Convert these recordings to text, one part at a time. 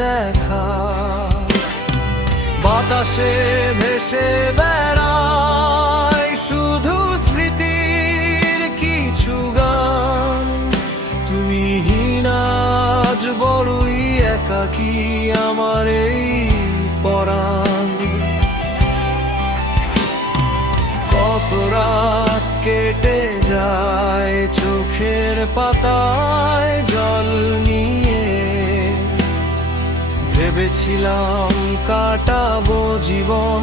দেখা। বাতাসে ভেসে বেড়ায় শুধু স্মৃতির কিছু গান। তুমি হীনাজ বড়ই একাকী আমার এই পরাণ। কত রাত কেটে যায় চোখের পাতায় জল নিয়ে। ভেবেছিলাম কাটাবো জীবন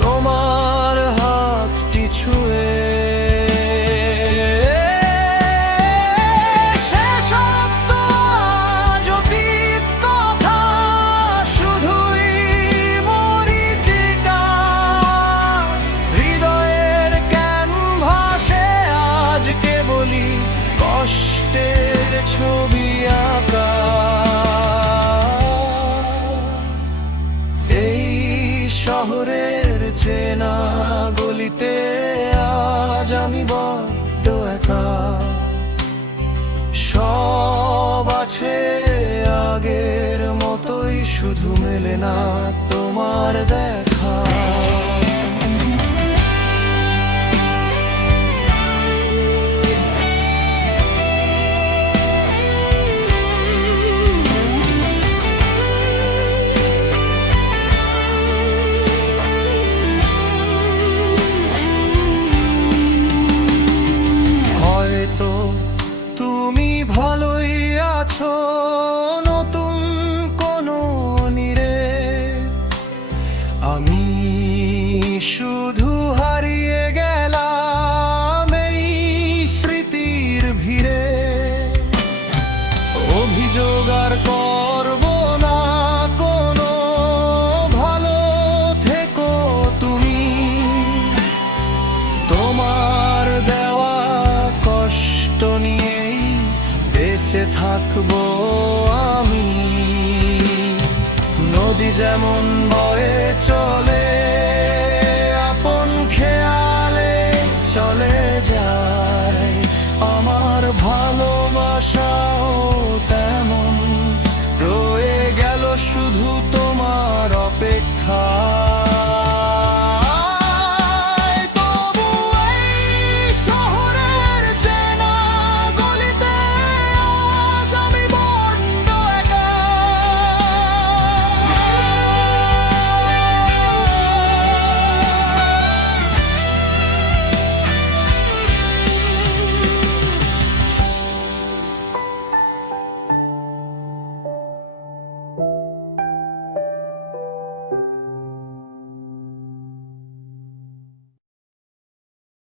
তোমার হাতটি ছুঁয়ে। কষ্টের ছবি আঁকা এই শহরের চেনা গলিতে আজ আমি বড্ড একা। সব আছে আগের মতোই, শুধু মেলে না তোমার দেখা। ভালোই আছো নতুন কোনো নীড়ে, আমি শুধু হারিয়ে গেলাম এই স্মৃতির ভিড়ে। অভিযোগ আর করব না কোনো, ভালো থেকো তুমি। তোমার দেওয়া কষ্ট নিয়েই বেঁচে থাকবো আমি। নদী যেমন বয়ে চলে আপন খেয়ালে চলে যায়, আমার ভালোবাসা